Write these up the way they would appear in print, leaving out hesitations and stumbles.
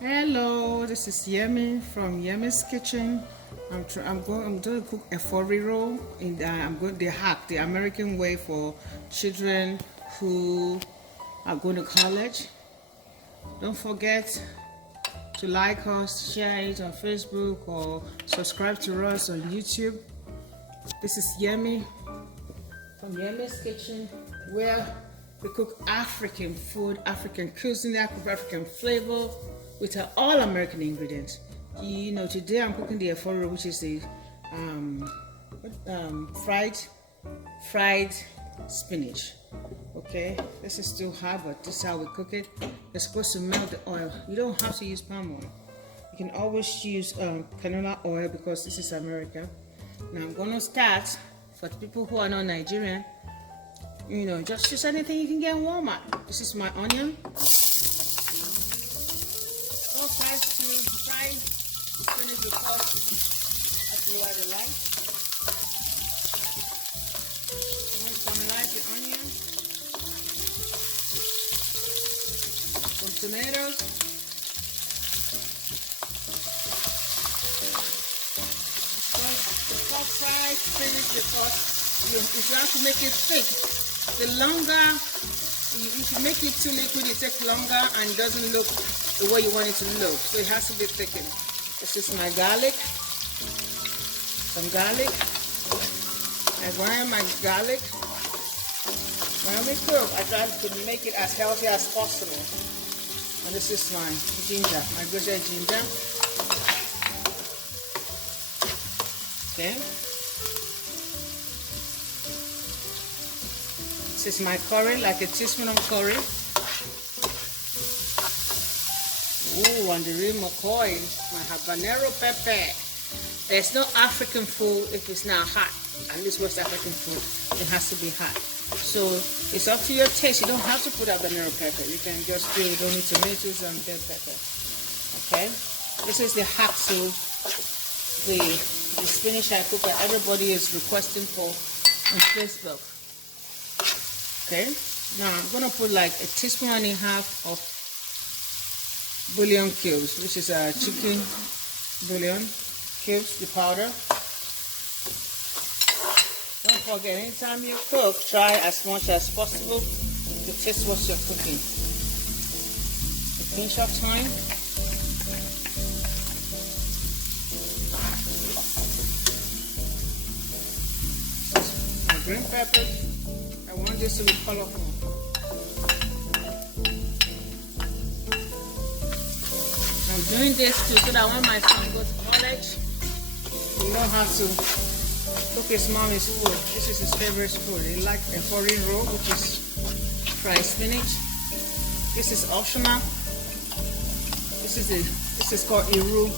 Hello, this is Yemi from Yemi's Kitchen. I'm going to cook a riro in I'm going the hack, the American way for children who are going to college. Don't forget to like us, share it on Facebook, or subscribe to us on YouTube. This is Yemi from Yemi's Kitchen, where we cook African food, African cuisine, African flavor with all American ingredients. You know, today I'm cooking the eforo, which is the fried spinach. Okay, this is still hot, but this is how we cook it. You're supposed to melt the oil. You don't have to use palm oil. You can always use canola oil because this is America. Now I'm going to start for the people who are not Nigerian. You know, just use anything you can get in Walmart. This is my onion. Don't try to fry the spinach because that's lower the light. You want to caramelize the onion. Some tomatoes. It's called fried spinach because you have to make it thick. The longer if you make it too liquid, it takes longer and doesn't look the way you want it to look. So it has to be thickened. This is my garlic. Some garlic. I grind my garlic. When we cook, I try to make it as healthy as possible. And this is my ginger, my grated ginger. Okay. This is my curry, like a teaspoon of curry. Ooh, and the real McCoy, my habanero pepper. There's no African food if it's not hot. At least West African food, it has to be hot. So it's up to your taste. You don't have to put habanero pepper. You can just do it. You don't need tomatoes and bell pepper. Okay. This is the hack soup, the spinach I cook that everybody is requesting for on Facebook. Okay, now I'm going to put like a teaspoon and a half of Bullion cubes, which is a chicken bouillon cubes, the powder. Don't forget, anytime you cook, try as much as possible to taste what you're cooking. A pinch of thyme. My green peppers. I want this to be colorful. I'm doing this too so that when my son goes to college, he knows how to cook his mommy's food. This is his favorite food. He likes a foreign roll, which is fried spinach. This is optional. This is called iru.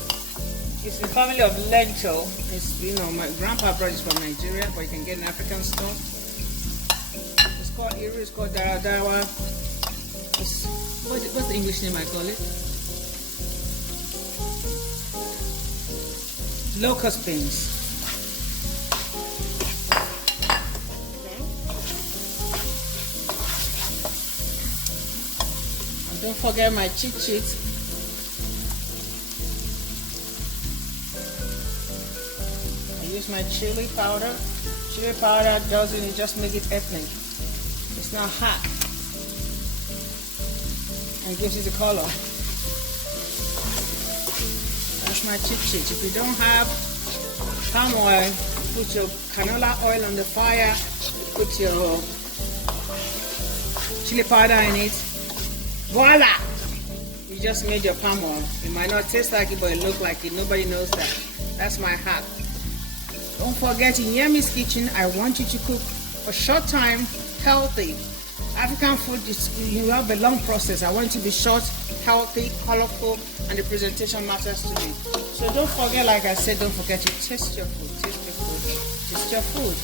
It's the family of lentil. It's, you know, my grandpa brought it from Nigeria, but you can get an African store. It's called iru. It's called daradawa. What's the English name I call it? Locust beans. Okay. And don't forget my cheat sheet. I use my chili powder. Chili powder doesn't, it just make it ethnic. It's not hot. And it gives you the color. That's my cheat sheet. If you don't have palm oil, put your canola oil on the fire, put your chili powder in it. Voila! You just made your palm oil. It might not taste like it, but it looks like it. Nobody knows that. That's my hack. Don't forget, in Yemi's Kitchen, I want you to cook for short time, healthy. African food, you have a long process. I want it to be short, healthy, colorful, and the presentation matters to me. So don't forget, like I said, don't forget to taste your food, taste your food, taste your food.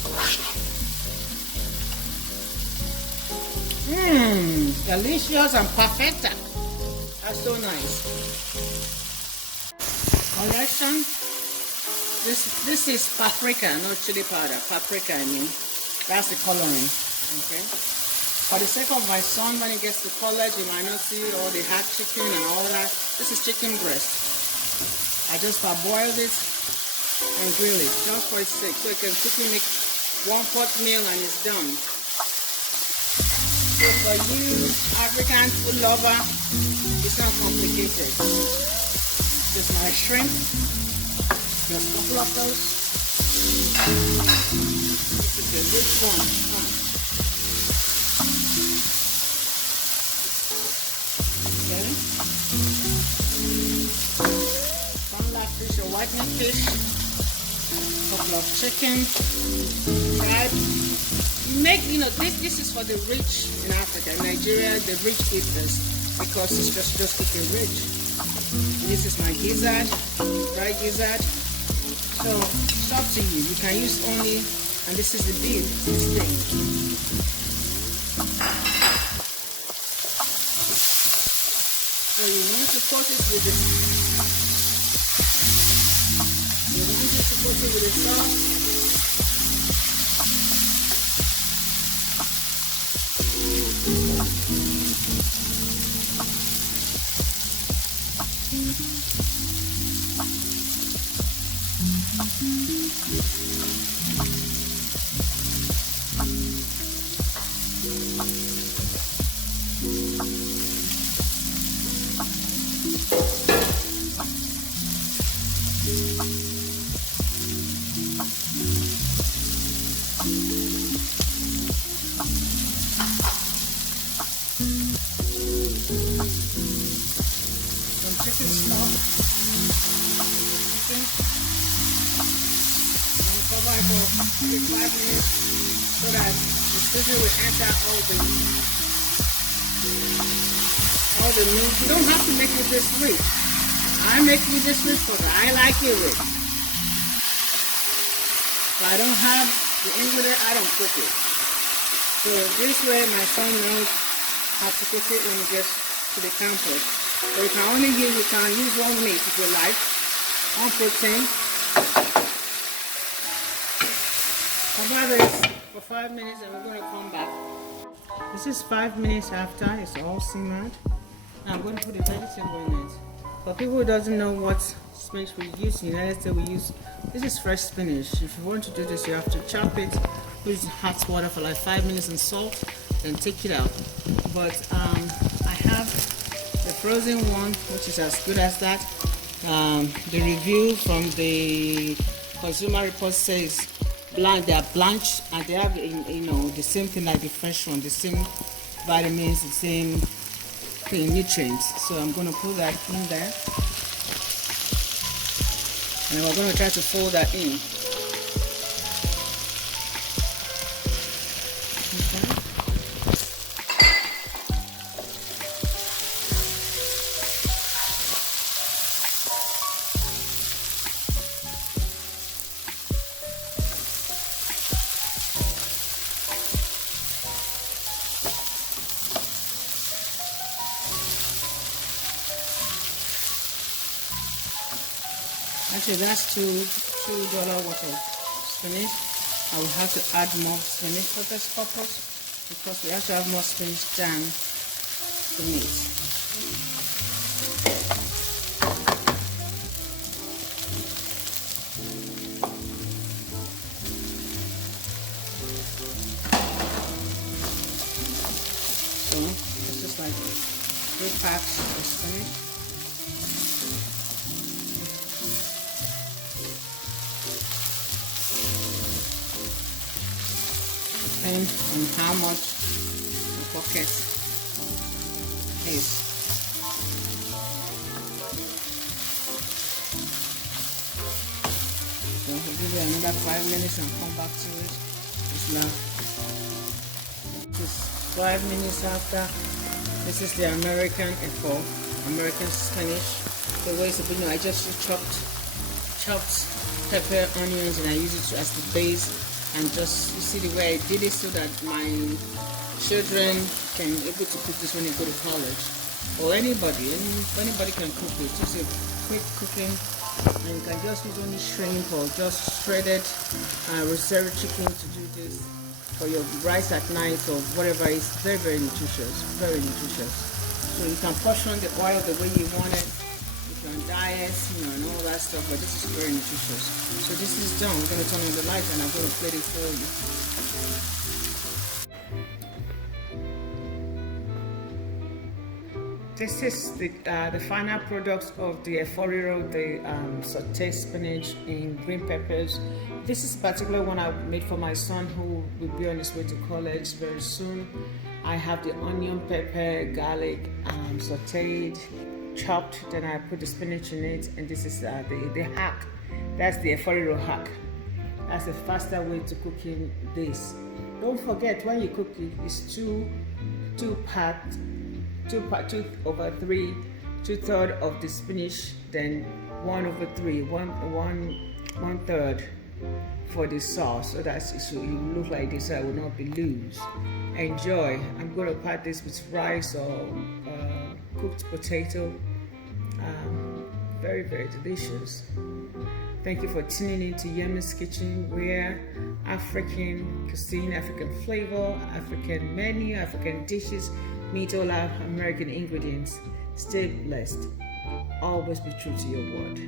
Delicious and perfecta. That's so nice. Correction. This is paprika, not chili powder. Paprika, I mean. That's the coloring. Okay. For the sake of my son, when he gets to college, he might not see all the hard chicken and all that. This is chicken breast. I just parboiled it and grill it just for its sake, so you can quickly make one pot meal and it's done. So for you African food lover, it's not complicated. Just my shrimp, just a couple of those. This is a rich one. Okay. Sunlight fish or whitening fish. Couple of chicken, fried. Make, this is for the rich in Africa. In Nigeria, the rich eat this because it's just cooking rich. This is my gizzard, fried gizzard. So it's up to you. You can use only, and this is the beef, this thing. So you want to coat it with this. You want it to coat it with the sauce. Chicken stock. Chicken. I'm going to cover it for 5 minutes so that the seasoning will enter all the meat. You don't have to make it this rich. I make it this rich because I like it rich. If I don't have the ingredient, I don't cook it. So this way my son knows how to cook it when he gets to the campus. So you can use one meat if you like, one protein. Cover this for 5 minutes and we're going to come back. This is 5 minutes after it's all simmered. Now I'm going to put the vegetable in it. For people who doesn't know what spinach we use in the United States, this is fresh spinach. If you want to do this, you have to chop it, put it in hot water for like 5 minutes and salt, then take it out. But I have the frozen one, which is as good as that. The review from the Consumer Report says they are blanched and they have the same thing like the fresh one, the same vitamins, the same nutrients. So I'm going to put that in there, and we're going to try to fold that in. Actually, that's $2 worth of spinach. I will have to add more spinach for this purpose because we have to have more spinach than the meat. So this is like 3 packs of spinach. On how much the pocket is. So we'll give it another 5 minutes and come back to it. It's now just 5 minutes after. This is the American F4, American spinach. The way it's been, I just chopped pepper, onions, and I use it as the base. And just, you see the way I did it so that my children can be able to cook this when they go to college, or anybody can cook it. It's a quick cooking, and you can just use only shrimp or just shredded rotisserie chicken to do this. for your rice at night or whatever. It's very, very nutritious, very nutritious. So you can portion the oil the way you want it. If you're on diet, and all that stuff, but this is very nutritious. So this is done. We're going to turn on the light and I'm going to plate it for you. This is the final product of the riro, the sauteed spinach in green peppers. This is a particular one I made for my son who will be on his way to college very soon. I have the onion, pepper, garlic sauteed, chopped, then I put the spinach in it, and this is the hack. That's the riro hack. That's a faster way to cooking this. Don't forget, when you cook it, it's two parts. 2/3, 2/3 of the spinach, then 1/3, one third for the sauce, so that it should look like this, so it will not be loose. Enjoy. I'm going to pat this with rice or cooked potato. Very, very delicious. Thank you for tuning in to Yemi's Kitchen, where African cuisine, African flavor, African menu, African dishes meet all our American ingredients. Stay blessed. Always be true to your word.